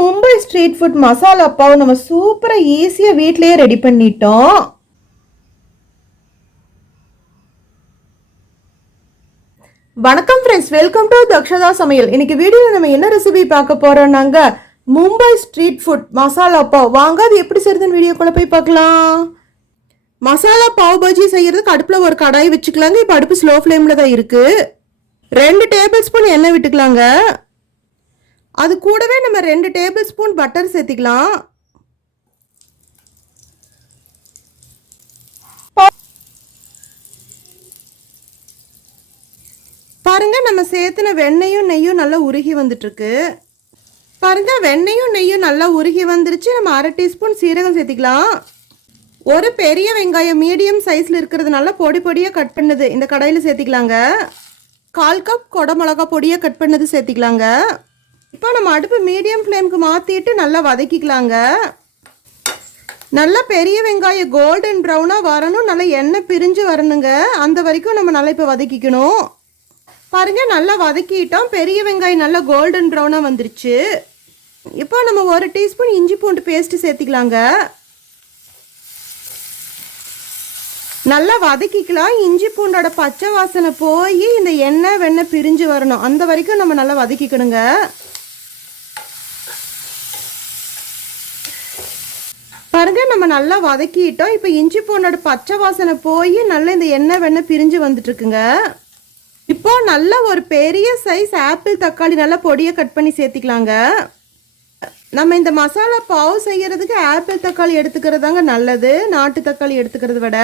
Mumbai street food masala pav நம்ம சூப்பரா ஈஸியா வீட்லயே ரெடி பண்ணிட்டோம். வணக்கம் ஃப்ரெண்ட்ஸ், வெல்கம் டு தக்ஷதா சமையல். இன்னைக்கு வீடியோல நம்ம என்ன ரெசிபி பார்க்க போறோம்னாங்க மும்பை ஸ்ட்ரீட் ஃபுட் மசாலா பாவ். வாங்க அது எப்படி செய்யறதுன்னு வீடியோக்குள்ள போய் பார்க்கலாம். மசாலா பாவ் பஜ்ஜி செய்யறதுக்கு அடுப்புல ஒரு கடாய் வச்சுக்கலாங்க. இப்போ அடுப்பு ஸ்லோ ஃப்ளேம்ல தான் இருக்கு. 2 டேபிள் ஸ்பூன் எண்ணெய் விட்டுக்கலாங்க. அது கூடவே நம்ம 2 டேபிள் ஸ்பூன் பட்டர் சேர்த்திக்கலாம். பாருங்க, நம்ம சேர்த்துன வெண்ணெயும் நெய்யும் நல்லா உருகி வந்துட்டு இருக்கு. பாருங்க, வெண்ணெயும் நெய்யும் நல்லா உருகி வந்துருச்சு. நம்ம 1/2 டீஸ்பூன் சீரகம் சேர்த்திக்கலாம். ஒரு பெரிய வெங்காயம் மீடியம் சைஸ்ல இருக்கிறதுனால பொடி பொடியா கட் பண்ணது இந்த கடாயில சேர்த்திக்கலாங்க. 1/4 கப் குடமிளகா பொடியா கட் பண்ணது சேர்த்திக்கலாங்க. இப்போ நம்ம அடுப்பு மீடியம் ஃப்ளேமுக்கு மாற்றிட்டு நல்லா வதக்கிக்கலாங்க. நல்லா பெரிய வெங்காயம் கோல்டன் ப்ரௌனாக வரணும், நல்லா எண்ணெய் பிரிஞ்சு வரணுங்க. அந்த வரைக்கும் நம்ம நல்லா இப்போ வதக்கிக்கணும். பாருங்கள், நல்லா வதக்கிட்டோம். பெரிய வெங்காயம் நல்லா கோல்டன் ப்ரௌனாக வந்துருச்சு. இப்போ நம்ம 1 டீஸ்பூன் இஞ்சி பூண்டு பேஸ்ட்டு சேர்த்திக்கலாங்க. நல்லா வதக்கிக்கலாம். இஞ்சி பூண்டோட பச்சை வாசனை போய் இந்த எண்ணெய் வெண்ணெய் பிரிஞ்சு வரணும், அந்த வரைக்கும் நம்ம நல்லா வதக்கிக்கணுங்க. பாருங்க, நம்ம நல்லா வதக்கிட்டோம். இப்போ இஞ்சி பூண்டோட பச்சை வாசனை போய் நல்லா இந்த எண்ணெய் வெண்ணெய் பிரிஞ்சு வந்துட்டு இருக்குங்க. இப்போ நல்லா ஒரு பெரிய சைஸ் ஆப்பிள் தக்காளி நல்லா பொடியை கட் பண்ணி சேர்த்திக்கலாங்க. நம்ம இந்த மசாலா பாவ் செய்யறதுக்கு ஆப்பிள் தக்காளி எடுத்துக்கிறதாங்க நல்லது, நாட்டு தக்காளி எடுத்துக்கிறத விட.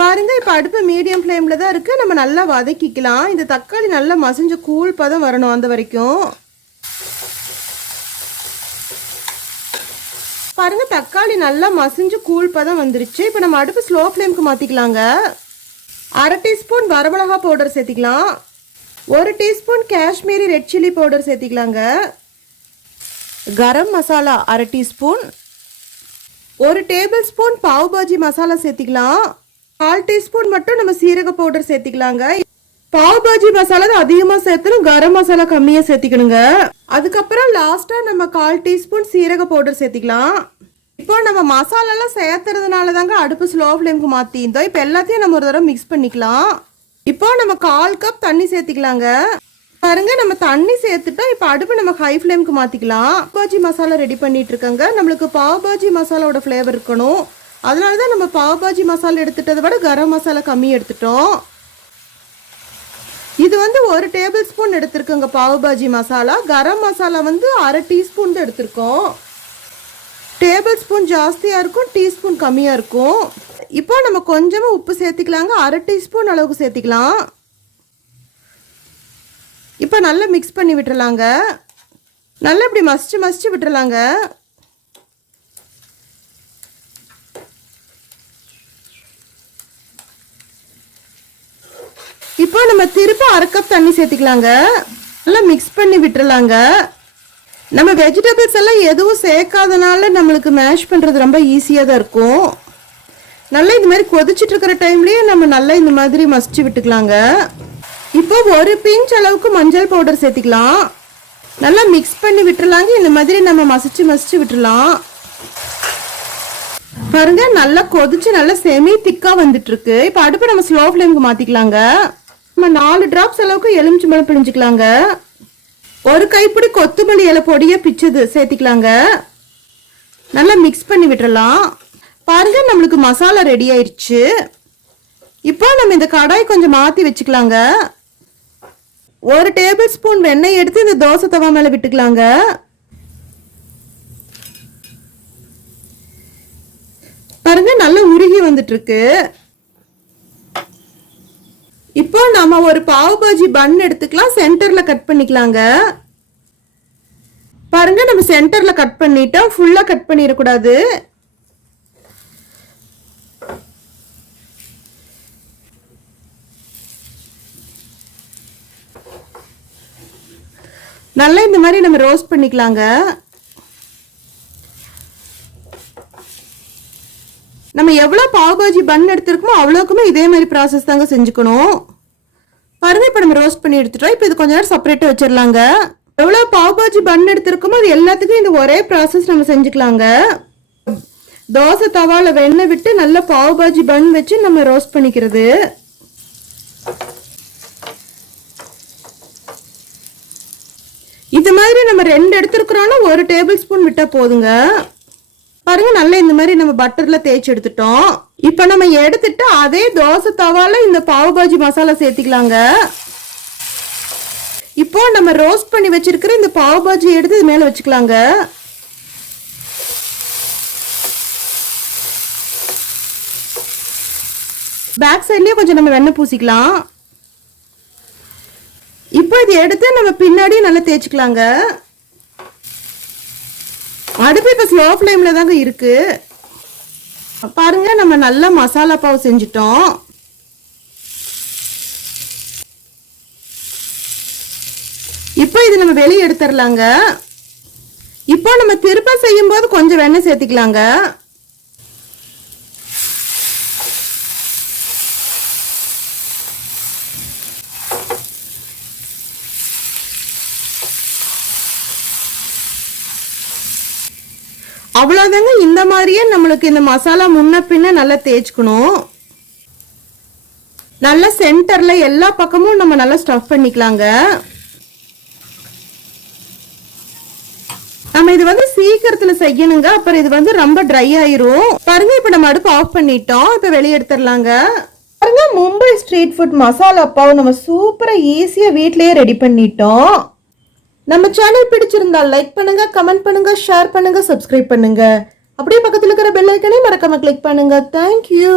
பாருங்க, இப்போ அடுப்பு மீடியம் ஃப்ளேம்ல தான் இருக்கு. நம்ம நல்லா வதக்கிக்கலாம். இந்த தக்காளி நல்லா மசிஞ்சு கூழ் பதம் வரணும், அந்த வரைக்கும். பாருங்க, தக்காளி நல்லா மசிஞ்சு கூழ் பதம் வந்துருச்சு. இப்போ நம்ம அடுப்பு ஸ்லோ ஃப்ளேமுக்கு மாற்றிக்கலாங்க. 1/2 டீஸ்பூன் வரமிளகா பவுடர் சேர்த்திக்கலாம். 1 teaspoon Kashmiri red chilli powder சேர்த்திக்கலாங்க. Garam masala 1/2 teaspoon. 1 tablespoon pav bhaji masala சேர்த்திக்கலாம். 1/4 டீஸ்பூன் மட்டும் நம்ம சீரக பவுடர் சேர்த்திக்கலாங்க. பாவ் பாஜி மசாலா தான் அதிகமாக சேர்த்தணும், கரம் மசாலா கம்மியாக சேர்த்திக்கணுங்க. அதுக்கப்புறம் லாஸ்டா நம்ம 1/4 டீஸ்பூன் சீரக பவுடர் சேர்த்திக்கலாம். இப்போ நம்ம மசாலாலாம் சேர்த்துறதுனால தாங்க அடுப்பு ஸ்லோ ஃப்ளேமுக்கு மாற்றிருந்தோம். இப்போ எல்லாத்தையும் நம்ம ஒரு தடவை மிக்ஸ் பண்ணிக்கலாம். இப்போ நம்ம 1/4 கப் தண்ணி சேர்த்திக்கலாங்க. பாருங்க, நம்ம தண்ணி சேர்த்துட்டோம். இப்போ அடுப்பு நம்ம ஹை ஃப்ளேமுக்கு மாற்றிக்கலாம். பாஜி மசாலா ரெடி பண்ணிட்டு இருக்கோங்க. நம்மளுக்கு பாவ் பாஜி மசாலாவோட ஃப்ளேவர் இருக்கணும், அதனால தான் நம்ம பாவ் பாஜி மசாலா எடுத்துட்டதை விட கரம் மசாலா கம்மி எடுத்துட்டோம். இது வந்து 1 டேபிள் ஸ்பூன் எடுத்திருக்கோங்க பாவ் பாஜி மசாலா. கரம் மசாலா வந்து 1/2 டீஸ்பூன் தான் எடுத்திருக்கோம். டேபிள் ஸ்பூன் ஜாஸ்தியாக இருக்கும், டீஸ்பூன் கம்மியாக இருக்கும். இப்போ நம்ம கொஞ்சமாக உப்பு சேர்த்திக்கலாங்க. 1/2 டீஸ்பூன் அளவுக்கு சேர்த்திக்கலாம். இப்போ நல்லா மிக்ஸ் பண்ணி விட்டுறலாங்க. நல்லா இப்படி மசிச்சு விட்டுறலாங்க. இப்போ நம்ம திருப்ப 1/2 கப் தண்ணி சேர்த்திக்கலாங்க. நல்லா மிக்ஸ் பண்ணி விட்டுறலாங்க. நம்ம வெஜிடபிள்ஸ் எல்லாம் எதுவும் சேர்க்காதனால நம்மளுக்கு மேஷ் பண்ணுறது ரொம்ப ஈஸியாக தான் இருக்கும். நல்லா இந்த மாதிரி கொதிச்சுட்டு இருக்கிற டைம்லேயே நம்ம நல்லா இந்த மாதிரி மசிச்சு விட்டுக்கலாங்க. இப்போ 1 பிஞ்ச் அளவுக்கு மஞ்சள் பவுடர் சேர்த்திக்கலாம். நல்லா மிக்ஸ் பண்ணி விட்டுறலாங்க. இந்த மாதிரி நம்ம மசிச்சு விட்டுறலாம். பாருங்க, நல்லா கொதிச்சு நல்லா செமி திக்கா வந்துட்டு இருக்கு. இப்போ அடுப்பு நம்ம ஸ்லோ ஃப்ளேமுக்கு மாத்திக்கலாங்க. நம்ம 4 டிராப்ஸ் அளவுக்கு எலுமிச்சம்பழம் பிழிஞ்சுக்கலாங்க. 1 கைப்பிடி கொத்தமல்லி இலை பொடியை பிச்சது சேர்த்திக்கலாங்க. நல்லா மிக்ஸ் பண்ணி விட்டுறலாம். பாருங்க, நம்மளுக்கு மசாலா ரெடி ஆயிடுச்சு. இப்போ நம்ம இந்த கடாய் கொஞ்சம் மாற்றி வச்சுக்கலாங்க. 1 டேபிள் ஸ்பூன் வெண்ணெய் எடுத்து இந்த தோசை தவா மேலே விட்டுக்கலாங்க. பாருங்க, நல்லா உருகி வந்துட்டு இருக்கு. இப்போ நாம ஒரு பாவ் பாஜி பன் எடுத்துக்கலாம். சென்டர்ல கட் பண்ணிக்கலாங்க. பாருங்க, நம்ம சென்டர்ல கட் பண்ணிட்டோம். ஃபுல்லா கட் பண்ணிடக்கூடாது. நல்லா இந்த மாதிரி நம்ம ரோஸ்ட் பண்ணிக்கலாங்க. நம்ம எவ்வளோ பாவ் பாஜி பன் எடுத்துருக்கோமோ அவ்வளோக்குமே இதே மாதிரி ப்ராசஸ் தாங்க செஞ்சுக்கணும். பாருங்க, இப்போ நம்ம ரோஸ்ட் பண்ணி எடுத்துட்டோம். இப்போ இது கொஞ்ச நேரம் செப்பரேட்டாக வச்சிடலாங்க. எவ்வளவு பாவ் பாஜி பன் எடுத்திருக்கோமோ அது எல்லாத்துக்கும் இந்த ஒரே ப்ராசஸ் நம்ம செஞ்சுக்கலாங்க. தோசை தவால வெண்ணெய் விட்டு நல்ல பாவ் பாஜி பன் வச்சு நம்ம ரோஸ்ட் பண்ணிக்கிறது. இது மாதிரி நம்ம 2 எடுத்துக்கிறோம்னா 1 டேபிள் ஸ்பூன் விட்டா போதுங்க. பாருங்க நல்லா இந்த மாதிரி நம்ம பட்டர்ல தேய்ச்சி எடுத்துட்டோம். இப்ப நம்ம எடுத்துட்டு அதே தோசை தவால இந்த பாவ் பாஜி மசாலா சேர்த்திக்கலாங்க. இப்போ நம்ம ரோஸ்ட் பண்ணி வச்சிருக்கிற இந்த பாவ் பாஜி எடுத்து இது மேல வச்சுக்கலாங்க. பேக் சைட்லயே கொஞ்சம் நம்ம வெண்ணெய் பூசிக்கலாம். இப்போ இது எடுத்து நம்ம பின்னாடி நல்லா தேய்ச்சிக்கலாங்க. அடுப்பு இப்ப ஸ்லோ ஃப்ளேம்ல தாங்க இருக்கு. பாருங்க நம்ம நல்லா மசாலா பாவ் செஞ்சிட்டோம். இப்போ இது நம்ம வெளியே எடுத்துடலாங்க. இப்போ நம்ம திருப்ப செய்யும் போது கொஞ்சம் வெண்ணெய் சேர்த்திக்கலாங்க. அவ்வளவுதாங்க. இந்த மாதிரியே நம்மளுக்கு இந்த மசாலா முன்ன பின்ன நல்லா தேய்ச்சிக்கணும். நல்லா சென்டர்ல எல்லா பக்கமும் நம்ம நல்லா ஸ்டஃப் பண்ணிக்கலாங்க. நம்ம இது வந்து சீக்கிரத்துல செய்யணுங்க, அப்புறம் இது வந்து ரொம்ப ட்ரை ஆயிரும். பாருங்க இப்ப நம்ம அடுப்பு ஆஃப் பண்ணிட்டோம். இப்ப வெளியே எடுத்துடலாங்க. பாருங்க மும்பை ஸ்ட்ரீட் ஃபுட் மசாலா பாவ் நம்ம சூப்பரா ஈஸியா வீட்லயே ரெடி பண்ணிட்டோம். நம்ம சேனல் பிடிச்சிருந்தா லைக் பண்ணுங்க, கமெண்ட் பண்ணுங்க, ஷேர் பண்ணுங்க, சப்ஸ்கிரைப் பண்ணுங்க. அப்படியே பக்கத்துல இருக்கிற பெல் ஐக்கனை மறக்காம கிளிக் பண்ணுங்க. தேங்க்யூ.